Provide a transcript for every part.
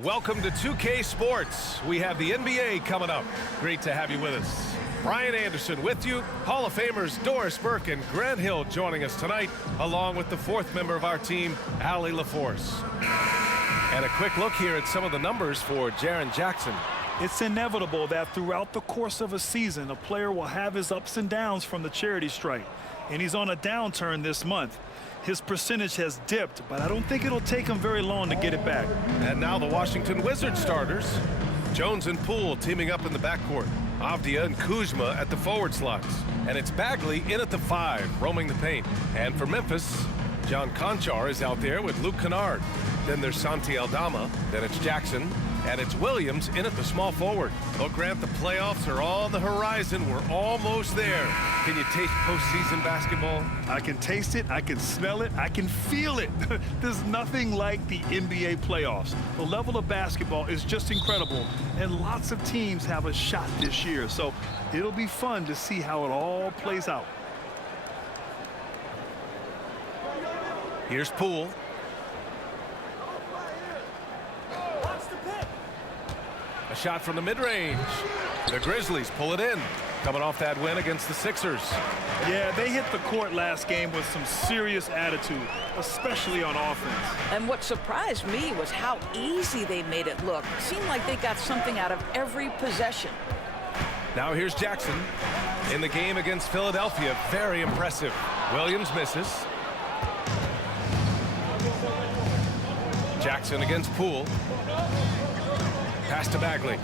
Welcome to 2K Sports. We have the NBA coming up. Great to have you with us. Brian Anderson with you. Hall of Famers Doris Burke and Grant Hill joining us tonight, along with the fourth member of our team, Allie LaForce. And a quick look here at some of the numbers for Jaren Jackson. It's inevitable that throughout the course of a season, a player will have his ups and downs from the charity strike. And he's on a downturn this month. His percentage has dipped, but I don't think it'll take him very long to get it back. And now the Washington Wizards starters. Jones and Poole teaming up in the backcourt. Avdia and Kuzma at the forward slots. And it's Bagley in at the 5, roaming the paint. And for Memphis, John Conchar is out there with Luke Kennard. Then there's Santi Aldama. Then it's Jackson. And it's Williams in at the small forward. Well, Grant, the playoffs are on the horizon. We're almost there. Can you taste postseason basketball? I can taste it, I can smell it, I can feel it. There's nothing like the NBA playoffs. The level of basketball is just incredible, and lots of teams have a shot this year. So it'll be fun to see how it all plays out. Here's Poole. A shot from the mid-range. The Grizzlies pull it in, coming off that win against the Sixers. Yeah, they hit the court last game with some serious attitude, especially on offense. And what surprised me was how easy they made it look. It seemed like they got something out of every possession. Now here's Jackson in the game against Philadelphia. Very impressive. Williams misses. Jackson against Poole. Pass to Bagley.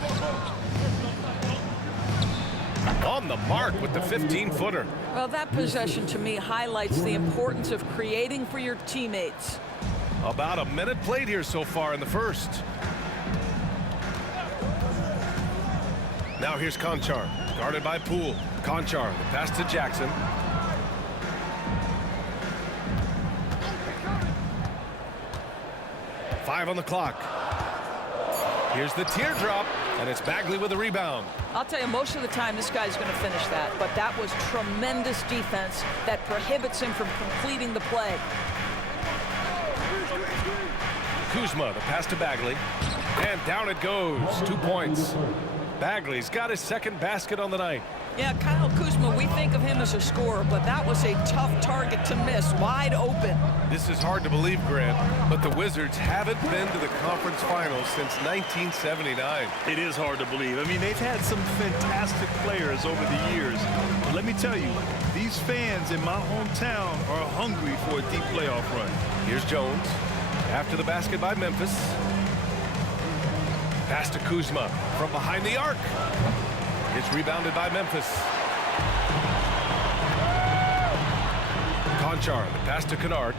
On the mark with the 15-footer. Well, that possession to me highlights the importance of creating for your teammates. About a minute played here so far in the first. Now here's Conchar, guarded by Poole. Conchar, the pass to Jackson. Five on the clock. Here's the teardrop, and it's Bagley with a rebound. I'll tell you, most of the time this guy's going to finish that, but that was tremendous defense that prohibits him from completing the play. Kuzma, the pass to Bagley, and down it goes. 2 points. Bagley's got his second basket on the night. Yeah, Kyle Kuzma, we think of him as a scorer, but that was a tough target to miss, wide open. This is hard to believe, Grant, but the Wizards haven't been to the conference finals since 1979. It is hard to believe. I mean, they've had some fantastic players over the years. But let me tell you, these fans in my hometown are hungry for a deep playoff run. Here's Jones after the basket by Memphis. Pass to Kuzma from behind the arc. It's rebounded by Memphis. Conchar, the pass to Kennard.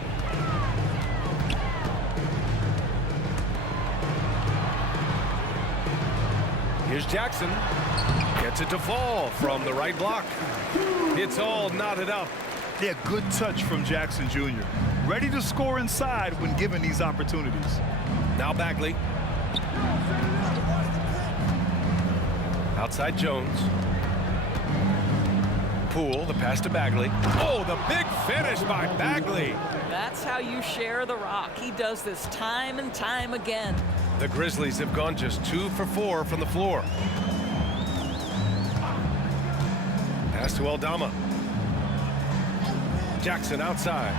Here's Jackson. Gets it to fall from the right block. It's all knotted up. Yeah, good touch from Jackson Jr. Ready to score inside when given these opportunities. Now Bagley. Outside Jones. Poole, the pass to Bagley. Oh, the big finish by Bagley. That's how you share the rock. He does this time and time again. The Grizzlies have gone just 2 for 4 from the floor. Pass to Aldama. Jackson outside.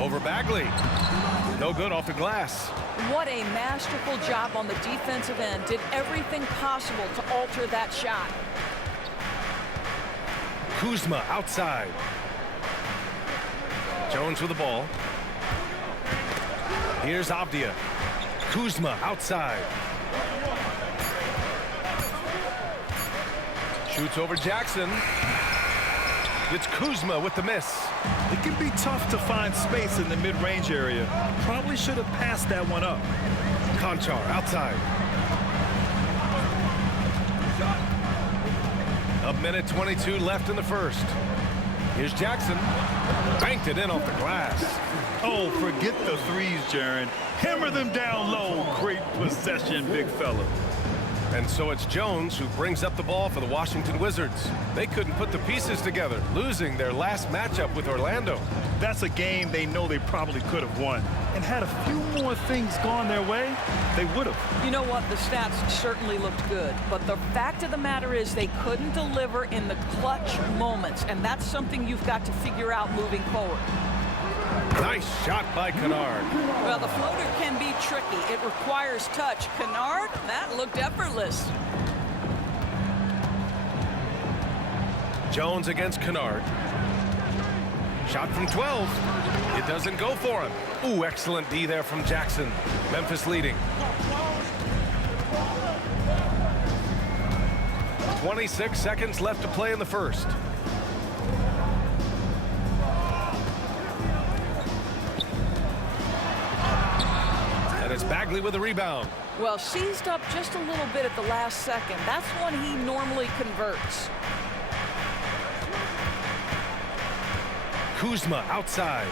Over Bagley. No good off the glass. What a masterful job on the defensive end. Did everything possible to alter that shot. Kuzma outside. Jones with the ball. Here's Avdia. Kuzma outside. Shoots over Jackson. It's Kuzma with the miss. It can be tough to find space in the mid-range area. Probably should have passed that one up. Conchar outside. A minute 22 left in the first. Here's Jackson. Banked it in off the glass. Oh, forget the threes, Jaren. Hammer them down low. Great possession, big fella. And so it's Jones who brings up the ball for the Washington Wizards. They couldn't put the pieces together, losing their last matchup with Orlando. That's a game they know they probably could have won. And had a few more things gone their way, they would have. You know what? The stats certainly looked good. But the fact of the matter is they couldn't deliver in the clutch moments. And that's something you've got to figure out moving forward. Nice shot by Kennard. Well, the floater can be tricky. It requires touch. Kennard, that looked effortless. Jones against Kennard. Shot from 12. It doesn't go for him. Ooh, excellent D there from Jackson. Memphis leading. 26 seconds left to play in the first. And it's Bagley with the rebound. Well, seized up just a little bit at the last second. That's when he normally converts. Kuzma outside.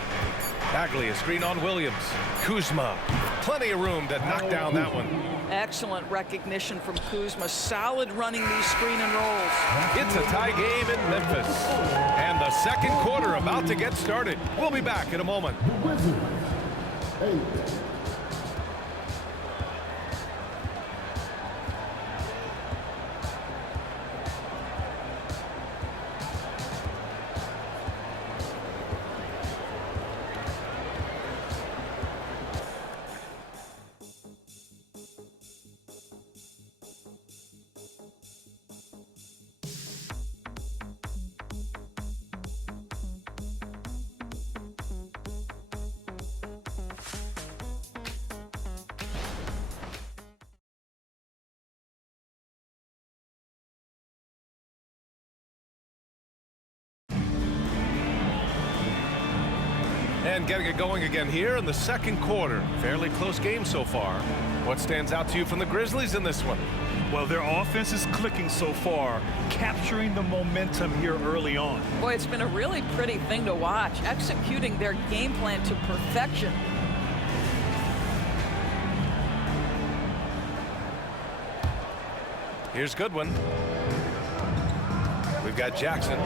Bagley a screen on Williams. Kuzma, plenty of room to knock down that one. Excellent recognition from Kuzma. Solid running these screen and rolls. It's a tie game in Memphis. And the second quarter about to get started. We'll be back in a moment. And getting it going again here in the second quarter. Fairly close game so far. What stands out to you from the Grizzlies in this one? Well, their offense is clicking so far, capturing the momentum here early on. Boy, it's been a really pretty thing to watch, executing their game plan to perfection. Here's Goodwin. We've got Jackson,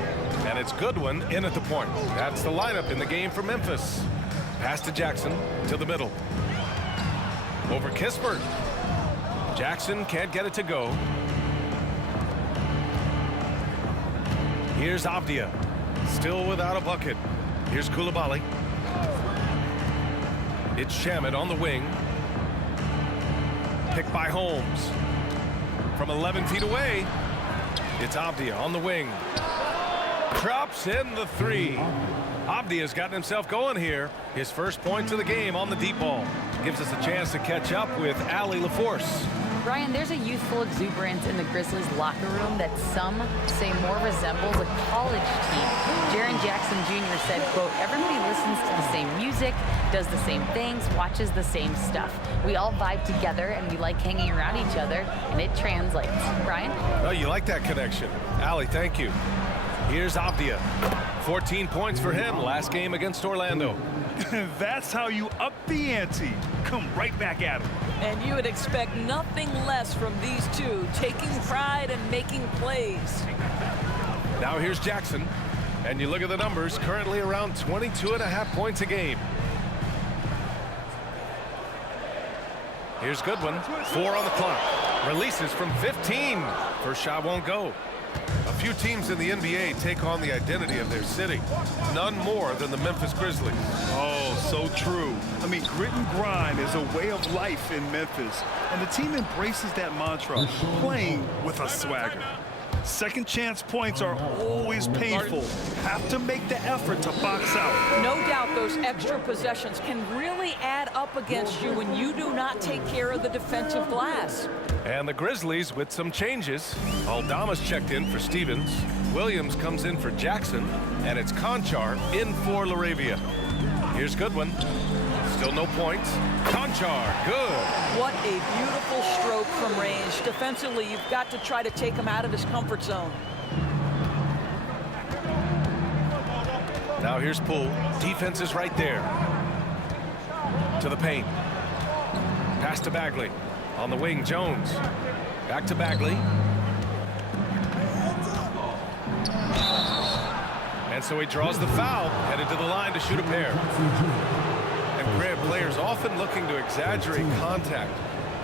and it's Goodwin in at the point. That's the lineup in the game for Memphis. Pass to Jackson, to the middle. Over Kispert. Jackson can't get it to go. Here's Avdia, still without a bucket. Here's Koulibaly. It's Shamet on the wing. Picked by Holmes. From 11 feet away, it's Avdia on the wing. Drops in the three. Avdia's gotten himself going here. His first points of the game on the deep ball. Gives us a chance to catch up with Allie LaForce. Brian, there's a youthful exuberance in the Grizzlies locker room that some say more resembles a college team. Jaren Jackson Jr. said, quote, "Everybody listens to the same music, does the same things, watches the same stuff. We all vibe together and we like hanging around each other, and it translates." Brian? Oh, you like that connection. Allie, thank you. Here's Avdia. 14 points for him last game against Orlando. That's how you up the ante. Come right back at him. And you would expect nothing less from these two, taking pride and making plays. Now here's Jackson. And you look at the numbers, currently around 22.5 points a game. Here's Goodwin, 4 on the clock. Releases from 15. First shot won't go. A few teams in the NBA take on the identity of their city. None more than the Memphis Grizzlies. Oh, so true. I mean, grit and grind is a way of life in Memphis. And the team embraces that mantra, playing with a swagger. Second chance points are always painful. Have to make the effort to box out. No doubt those extra possessions can really add up against you when you do not take care of the defensive glass. And the Grizzlies with some changes. Aldama's checked in for Stevens. Williams comes in for Jackson. And it's Conchar in for LaRavia. Here's Goodwin. Still no points. Conchar, good. What a beautiful stroke from range. Defensively, you've got to try to take him out of his comfort zone. Now here's Poole. Defense is right there. To the paint. Pass to Bagley. On the wing, Jones. Back to Bagley. And so he draws the foul, headed to the line to shoot a pair. And Grant, players often looking to exaggerate contact.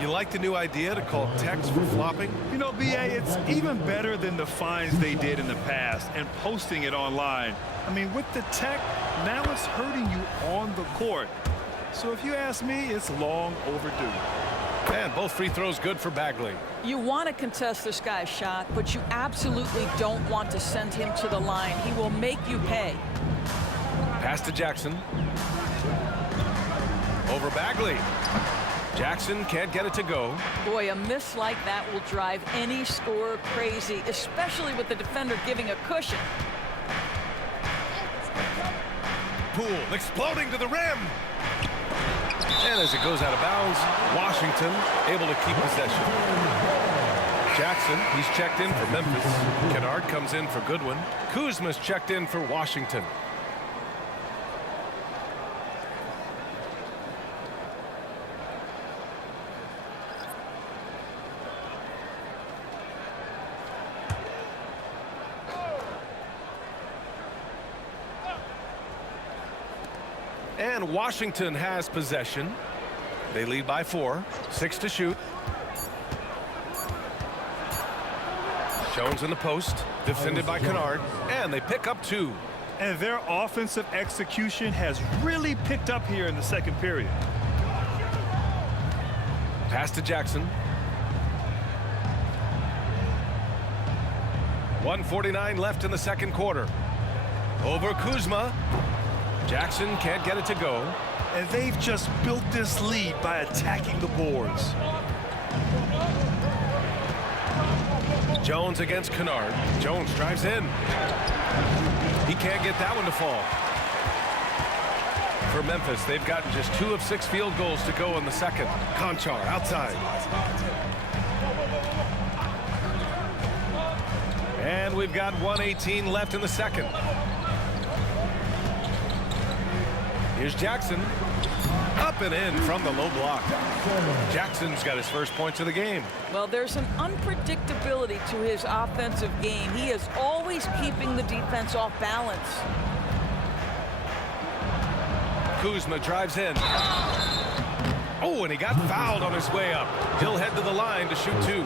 You like the new idea to call techs for flopping? You know, B.A., it's even better than the fines they did in the past and posting it online. I mean, with the tech, now it's hurting you on the court. So if you ask me, it's long overdue. And both free throws good for Bagley. You want to contest this guy's shot, but you absolutely don't want to send him to the line. He will make you pay. Pass to Jackson. Over Bagley. Jackson can't get it to go. Boy, a miss like that will drive any scorer crazy, especially with the defender giving a cushion. Poole exploding to the rim. And as it goes out of bounds, Washington able to keep possession. Jackson, he's checked in for Memphis. Kennard comes in for Goodwin. Kuzma's checked in for Washington. And Washington has possession. They lead by 4. 6 to shoot. Jones in the post. Defended by Kennard. And they pick up 2. And their offensive execution has really picked up here in the second period. Pass to Jackson. 1:49 left in the second quarter. Over Kuzma. Jackson can't get it to go. And they've just built this lead by attacking the boards. Jones against Kennard. Jones drives in. He can't get that one to fall. For Memphis, they've gotten just 2 of 6 field goals to go in the second. Conchar outside. And we've got 1:18 left in the second. Here's Jackson. Up and in from the low block. Jackson's got his first points of the game. Well, there's an unpredictability to his offensive game. He is always keeping the defense off balance. Kuzma drives in. Oh, and he got fouled on his way up. He'll head to the line to shoot 2.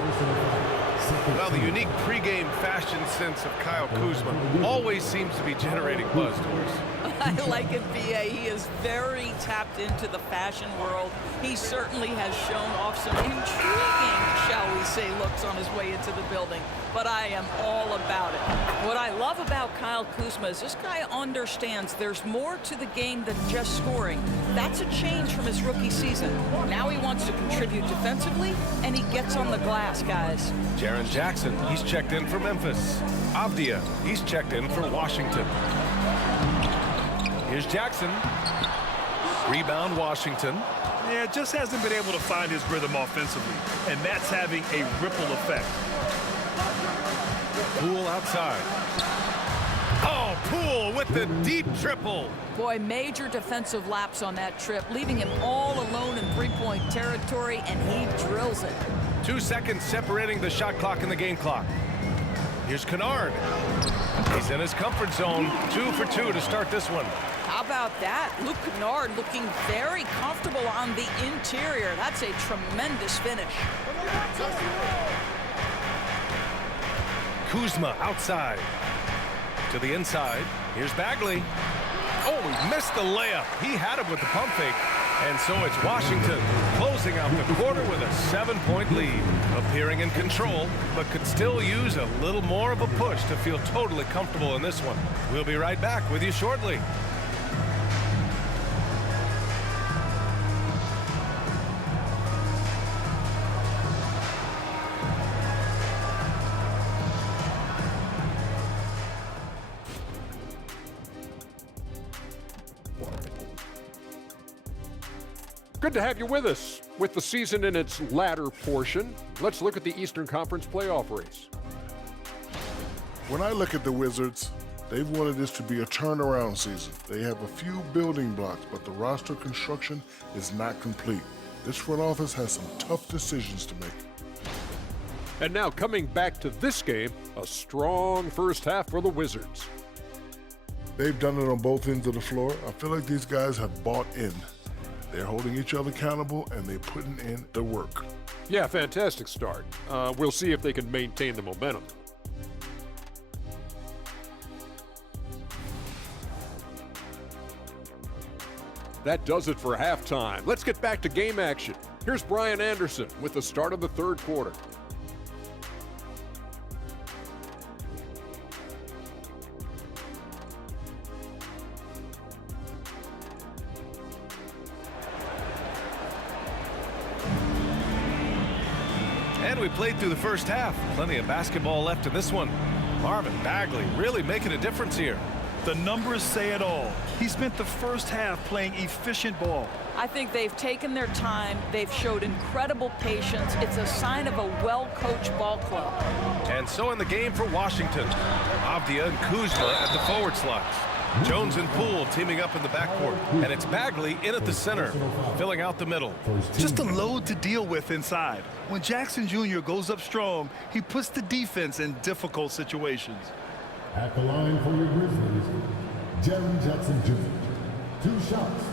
Well, the unique pregame fashion sense of Kyle Kuzma always seems to be generating buzz, Doris. I like it, B.A. He is very tapped into the fashion world. He certainly has shown off some intriguing, shall we say, looks on his way into the building. But I am all about it. What I love about Kyle Kuzma is this guy understands there's more to the game than just scoring. That's a change from his rookie season. Now he wants to contribute defensively, and he gets on the glass, guys. Jaren Jackson, he's checked in for Memphis. Avdia, he's checked in for Washington. Here's Jackson. Rebound, Washington. Yeah, just hasn't been able to find his rhythm offensively, and that's having a ripple effect. Poole outside. Oh, Poole with the deep triple. Boy, major defensive lapse on that trip, leaving him all alone in three-point territory, and he drills it. 2 seconds separating the shot clock and the game clock. Here's Kennard. He's in his comfort zone. 2 for 2 to start this one. How about that? Luke Kennard looking very comfortable on the interior. That's a tremendous finish. Kuzma outside. To the inside. Here's Bagley. Oh, he missed the layup. He had him with the pump fake. And so it's Washington closing out the quarter with a 7-point lead. Appearing in control, but could still use a little more of a push to feel totally comfortable in this one. We'll be right back with you shortly. Good to have you with us. With the season in its latter portion, let's look at the Eastern Conference playoff race. When I look at the Wizards, they've wanted this to be a turnaround season. They have a few building blocks, but the roster construction is not complete. This front office has some tough decisions to make. And now coming back to this game, a strong first half for the Wizards. They've done it on both ends of the floor. I feel like these guys have bought in. They're holding each other accountable, and they're putting in the work. Yeah, fantastic start. We'll see if they can maintain the momentum. That does it for halftime. Let's get back to game action. Here's Brian Anderson with the start of the third quarter. And we played through the first half. Plenty of basketball left in this one. Marvin Bagley really making a difference here. The numbers say it all. He spent the first half playing efficient ball. I think they've taken their time. They've showed incredible patience. It's a sign of a well-coached ball club. And so in the game for Washington, Avdia and Kuzma at the forward slots. Jones and Poole teaming up in the backcourt. And it's Bagley in at the center, filling out the middle. Just a load to deal with inside. When Jackson Jr. goes up strong, he puts the defense in difficult situations. At the line for your Grizzlies, Jaren Jackson Jr. 2 shots.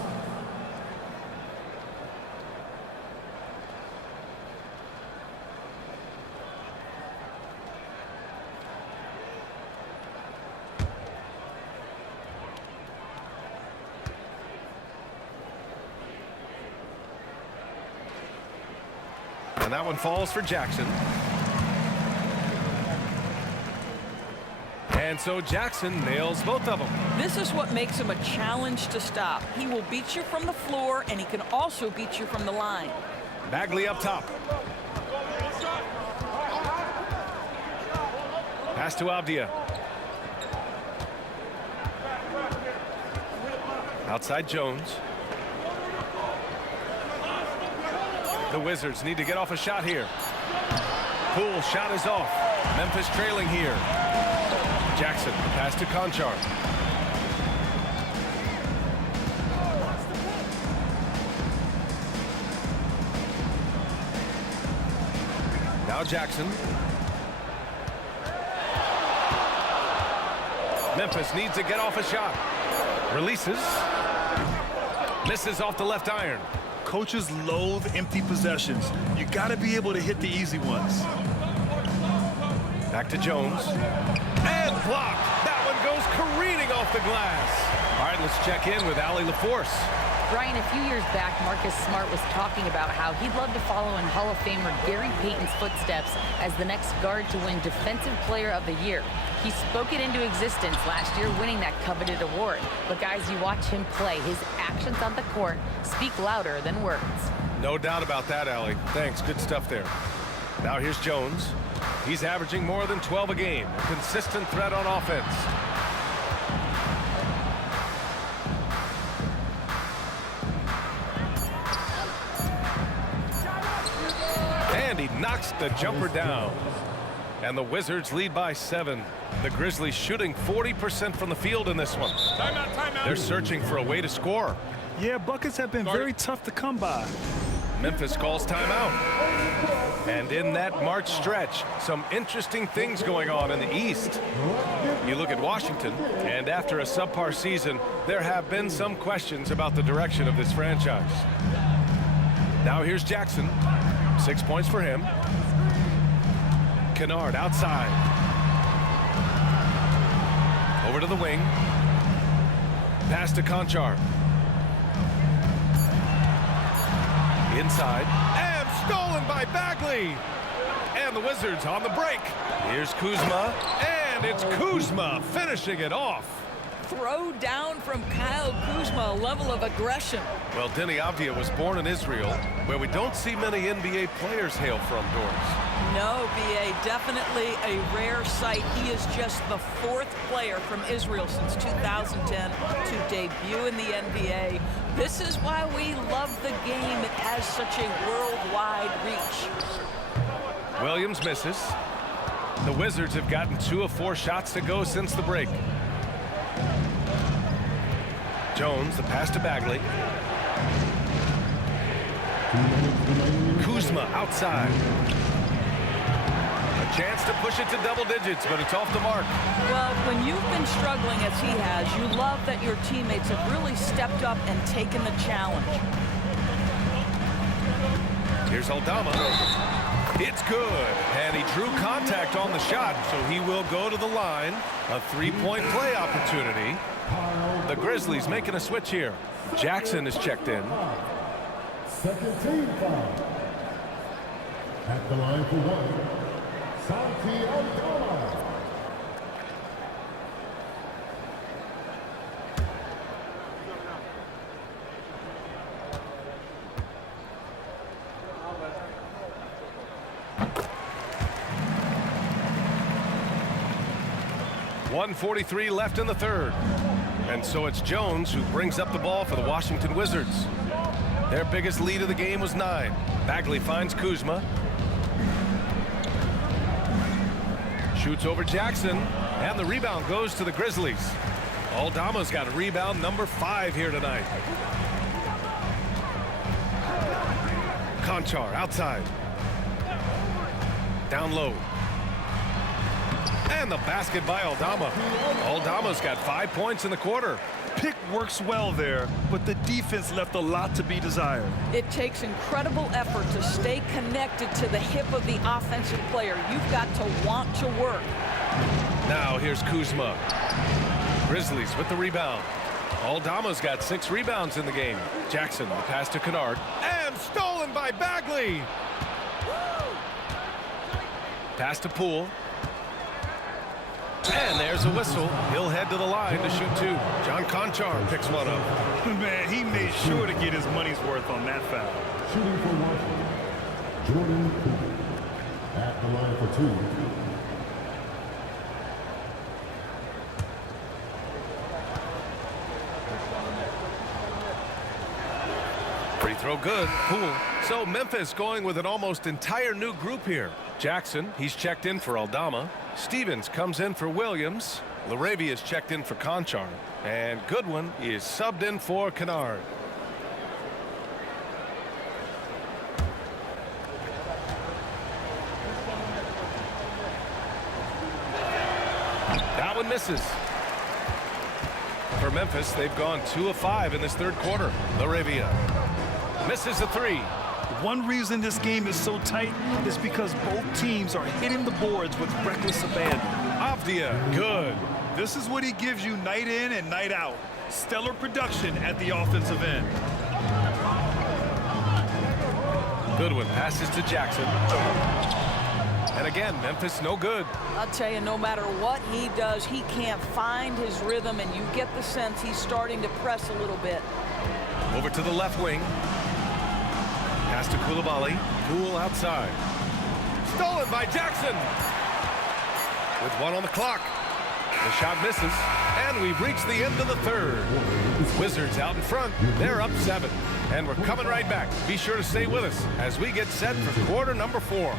And that one falls for Jackson. And so Jackson nails both of them. This is what makes him a challenge to stop. He will beat you from the floor, and he can also beat you from the line. Bagley up top. Pass to Avdia. Outside Jones. The Wizards need to get off a shot here. Poole shot is off. Memphis trailing here. Jackson pass to Conchar. Now Jackson. Memphis needs to get off a shot. Releases. Misses off the left iron. Coaches loathe empty possessions. You got to be able to hit the easy ones. Back to Jones. And blocked. That one goes careening off the glass. All right, let's check in with Allie LaForce. Brian, a few years back, Marcus Smart was talking about how he'd love to follow in Hall of Famer Gary Payton's footsteps as the next guard to win Defensive Player of the Year. He spoke it into existence last year, winning that coveted award. But guys, you watch him play, his actions on the court speak louder than words. No doubt about that, Allie. Thanks, good stuff there. Now here's Jones. He's averaging more than 12 a game, a consistent threat on offense. And he knocks the jumper down. And the Wizards lead by 7. The Grizzlies shooting 40% from the field in this one. Timeout, timeout. They're searching for a way to score. Yeah, buckets have been very tough to come by. Memphis calls timeout. And in that March stretch, some interesting things going on in the East. You look at Washington, and after a subpar season, there have been some questions about the direction of this franchise. Now here's Jackson. 6 points for him. Kennard outside. Over to the wing. Pass to Conchar. Inside. And stolen by Bagley. And the Wizards on the break. Here's Kuzma. And it's Kuzma finishing it off. Throw down from Kyle Kuzma, a level of aggression. Well, Denny Avdia was born in Israel, where we don't see many NBA players hail from doors. No, B.A., definitely a rare sight. He is just the 4th player from Israel since 2010 to debut in the NBA. This is why we love the game. It has such a worldwide reach. Williams misses. The Wizards have gotten 2 of 4 shots to go since the break. Jones, the pass to Bagley. Kuzma outside. A chance to push it to double digits, but it's off the mark. Well, when you've been struggling as he has, you love that your teammates have really stepped up and taken the challenge. Here's Aldama. It's good, and he drew contact on the shot, so he will go to the line. A three-point play opportunity. The Grizzlies making a switch here. Jackson is checked in. Second team foul. At the line for one, Santi Aldama. .143 left in the third. And so it's Jones who brings up the ball for the Washington Wizards. Their biggest lead of the game was 9. Bagley finds Kuzma. Shoots over Jackson, and the rebound goes to the Grizzlies. Aldama's got rebound number 5 here tonight. Conchar outside. Down low. And the basket by Aldama. Aldama's got 5 points in the quarter. Pick works well there, but the defense left a lot to be desired. It takes incredible effort to stay connected to the hip of the offensive player. You've got to want to work. Now here's Kuzma. Grizzlies with the rebound. Aldama's got 6 rebounds in the game. Jackson, the pass to Kennard. And stolen by Bagley. Pass to Poole. And there's a whistle. He'll head to the line to shoot 2. John Conchar picks one up. Man, he made sure to get his money's worth on that foul. Shooting for Washington, Jordan Poole. At the line for 2. Free throw good. Poole. So Memphis going with an almost entire new group here. Jackson, he's checked in for Aldama. Stevens comes in for Williams. LaRavia is checked in for Conchar. And Goodwin is subbed in for Kennard. That one misses. For Memphis, they've gone 2 of 5 in this third quarter. LaRavia misses a 3. One reason this game is so tight is because both teams are hitting the boards with reckless abandon. Avdia, good. This is what he gives you night in and night out. Stellar production at the offensive end. Goodwin passes to Jackson. And again, Memphis no good. I'll tell you, no matter what he does, he can't find his rhythm, and you get the sense he's starting to press a little bit. Over to the left wing. Pass to Koulibaly. Poole outside. Stolen by Jackson. With 1 on the clock. The shot misses. And we've reached the end of the third. Wizards out in front. They're up 7. And we're coming right back. Be sure to stay with us as we get set for quarter number 4.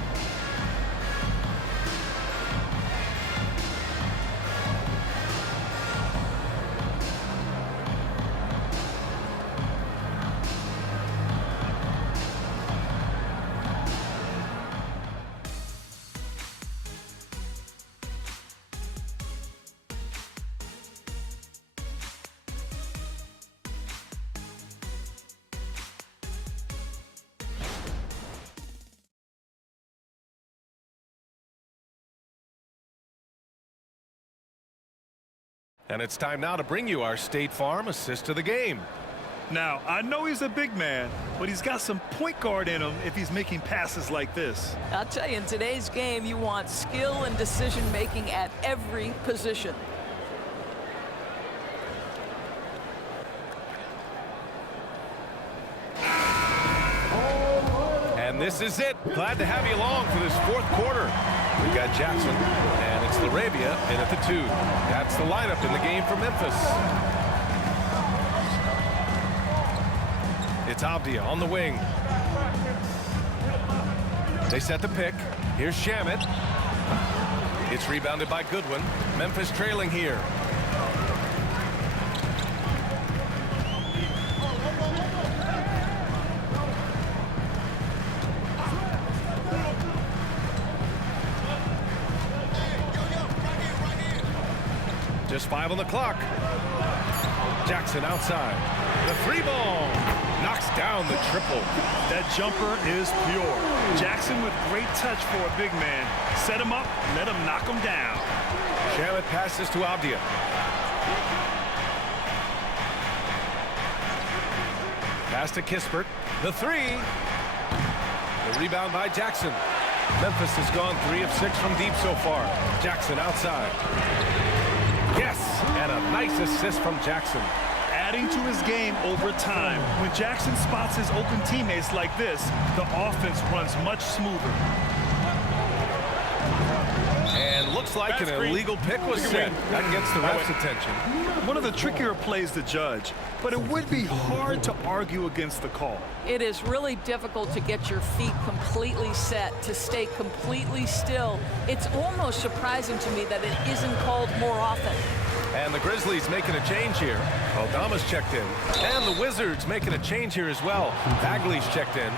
And it's time now to bring you our State Farm assist of the game. Now, I know he's a big man, but he's got some point guard in him if he's making passes like this. I'll tell you, in today's game, you want skill and decision-making at every position. And this is it. Glad to have you along for this 4th quarter. We've got Jackson, and it's LaRavia in at the 2. That's the lineup in the game for Memphis. It's Avdia on the wing. They set the pick. Here's Shamet. It's rebounded by Goodwin. Memphis trailing here. Just 5 on the clock. Jackson outside. The 3-ball. Knocks down the triple. That jumper is pure. Jackson with great touch for a big man. Set him up, let him knock him down. Shamet passes to Avdia. Pass to Kispert. The 3. The rebound by Jackson. Memphis has gone 3 of 6 from deep so far. Jackson outside. Yes, and a nice assist from Jackson. Adding to his game over time. When Jackson spots his open teammates like this, the offense runs much smoother. And looks like an illegal pick was set. That gets the ref's attention. One of the trickier plays to judge, but it would be hard to argue against the call. It is really difficult to get your feet completely set, to stay completely still. It's almost surprising to me that it isn't called more often. And the Grizzlies making a change here. Aldama's checked in. And the Wizards making a change here as well. Bagley's checked in.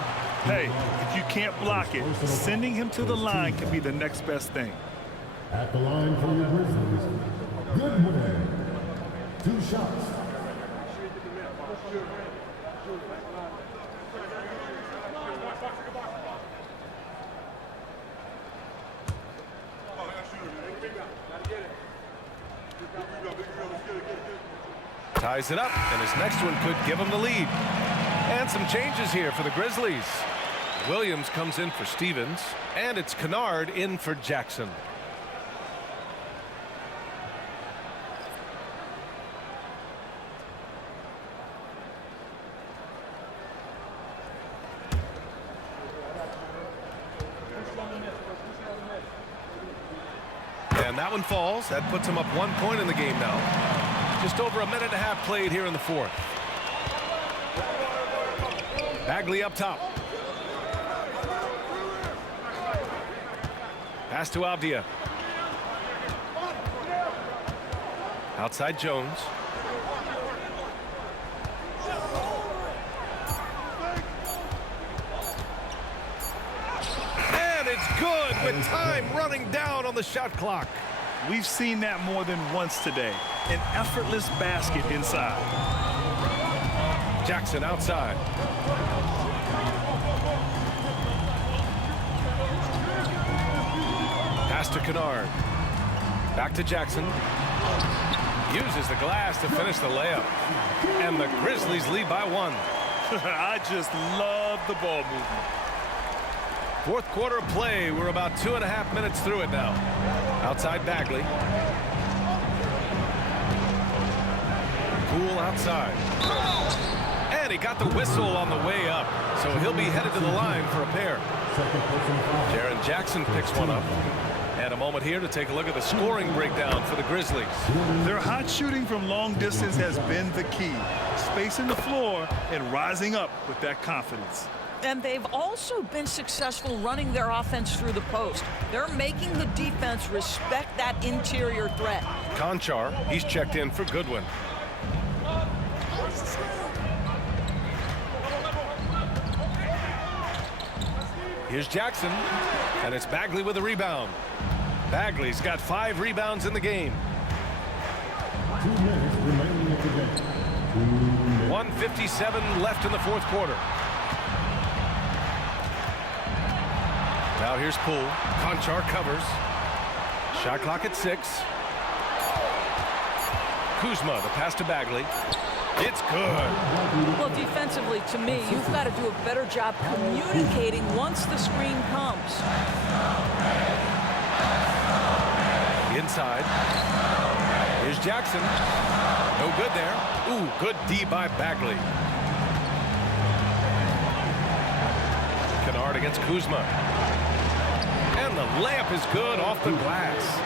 Hey, if you can't block it, sending him to the line can be the next best thing. At the line for your Grizzlies, Goodwin. 2 shots. Ties it up, and his next one could give him the lead. And some changes here for the Grizzlies. Williams comes in for Stevens, and it's Kennard in for Jackson. And that one falls. That puts him up 1 point in the game now. Just over a minute and a half played here in the 4th. Bagley up top. Pass to Avdia. Outside Jones. And it's good with time running down on the shot clock. We've seen that more than once today. An effortless basket inside. Jackson outside. Pass to Kennard. Back to Jackson. Uses the glass to finish the layup. And the Grizzlies lead by 1. I just love the ball movement. 4th quarter of play. We're about 2.5 minutes through it now. Outside Bagley. Poole outside. And he got the whistle on the way up. So he'll be headed to the line for a pair. Jaren Jackson picks one up. And a moment here to take a look at the scoring breakdown for the Grizzlies. Their hot shooting from long distance has been the key. Spacing the floor and rising up with that confidence. And they've also been successful running their offense through the post. They're making the defense respect that interior threat. Conchar, he's checked in for Goodwin. Here's Jackson, and it's Bagley with a rebound. Bagley's got 5 rebounds in the game. 2 minutes remaining of the game. 1:57 left in the 4th quarter. Now here's Poole. Conchar covers. Shot clock at 6. Kuzma, the pass to Bagley. It's good. Well, defensively, to me, you've got to do a better job communicating once the screen comes. Inside. Here's Jackson. No good there. Ooh, good D by Bagley. Kennard against Kuzma. And the layup is good off the glass.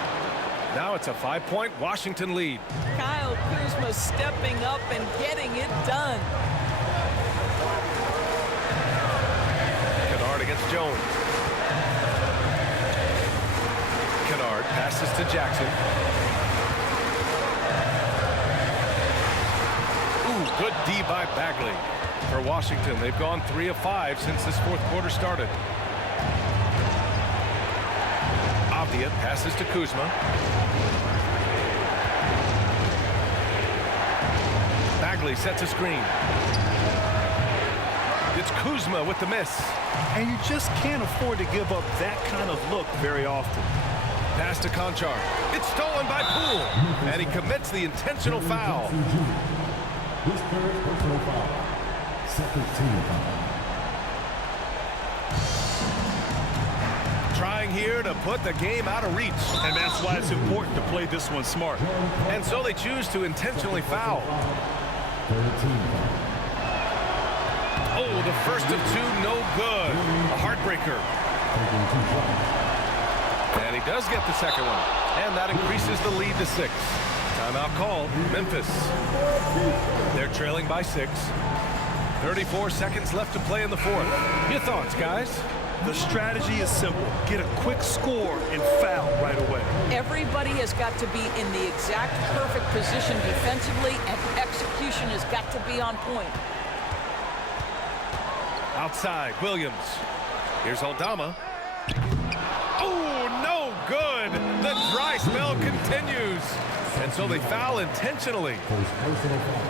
Now it's a 5-point Washington lead. Kyle Kuzma stepping up and getting it done. Kennard against Jones. Kennard passes to Jackson. Ooh, good D by Bagley. For Washington, they've gone 3 of 5 since this 4th quarter started. Avdia passes to Kuzma. Bagley sets a screen. It's Kuzma with the miss. And you just can't afford to give up that kind of look very often. Pass to Conchar. It's stolen by Poole. And he commits the intentional foul. His third personal foul. Second team foul. Trying here to put the game out of reach. And that's why it's important to play this one smart. And so they choose to intentionally foul. Third team foul. Oh, the first of two, no good. A heartbreaker. Taking 2 shots. And he does get the second one. And that increases the lead to 6. Timeout called, Memphis. They're trailing by 6. 34 seconds left to play in the fourth. Your thoughts, guys? The strategy is simple. Get a quick score and foul right away. Everybody has got to be in the exact perfect position defensively, and execution has got to be on point. Outside, Williams. Here's Aldama. Oh, no good. The dry spell continues. And so they foul intentionally. First personal foul.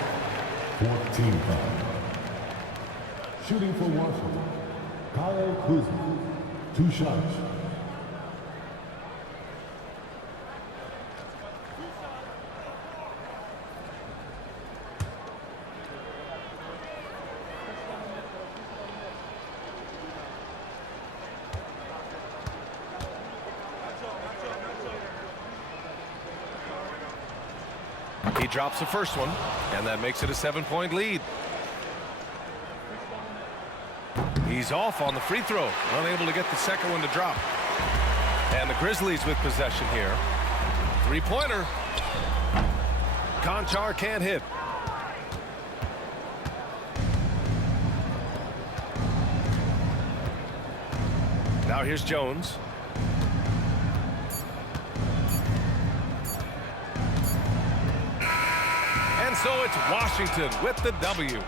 Fourth team foul. Shooting for Washington. Kyle Kuzma. 2 shots. He drops the first one, and that makes it a 7-point lead. He's off on the free throw, unable to get the second one to drop. And the Grizzlies with possession here. 3-pointer. Conchar can't hit. Now here's Jones. And so it's Washington with the W.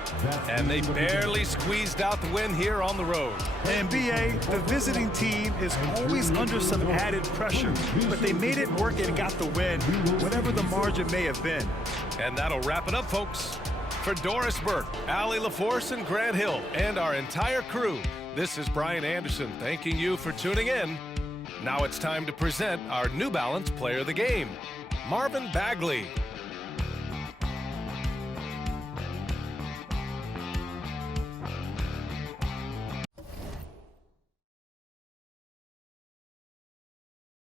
And they barely squeezed out the win here on the road. NBA, the visiting team is always under some added pressure, but they made it work and got the win, whatever the margin may have been. And that'll wrap it up, folks. For Doris Burke, Allie LaForce, and Grant Hill, and our entire crew, this is Brian Anderson thanking you for tuning in. Now it's time to present our New Balance Player of the Game, Marvin Bagley.